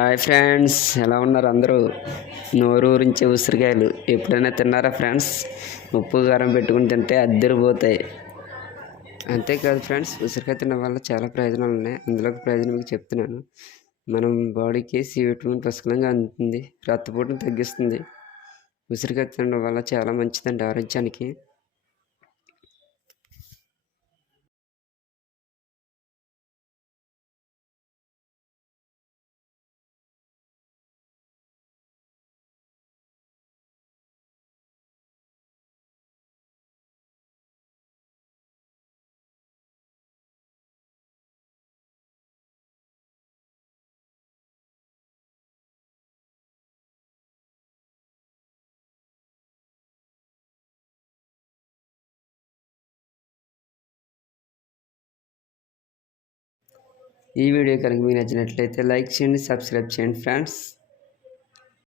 Hi friends, ఎలా ఉన్నారు అందరూ? నోరూరించే ఉసిరికాయలు ఎప్పుడైనా తిన్నారా ఫ్రెండ్స్? ఉప్పు కారం పెట్టుకుని తింటే అద్దరిపోతాయి. అంతేకాదు ఫ్రెండ్స్, ఉసిరికాయ తినడం వల్ల చాలా ప్రయోజనాలు ఉన్నాయి. అందులో ఒక ప్రయోజనం మీకు చెప్తున్నాను. మనం బాడీకి సి విటమిన్ పుష్కలంగా అందుతుంది, రక్తపోటును తగ్గిస్తుంది. ఉసిరికాయ తినడం వల్ల చాలా మంచిదండి ఆరోగ్యానికి. ఈ వీడియో కనుక మీకు నచ్చినట్లయితే లైక్ చేయండి, సబ్స్క్రైబ్ చేయండి ఫ్రెండ్స్.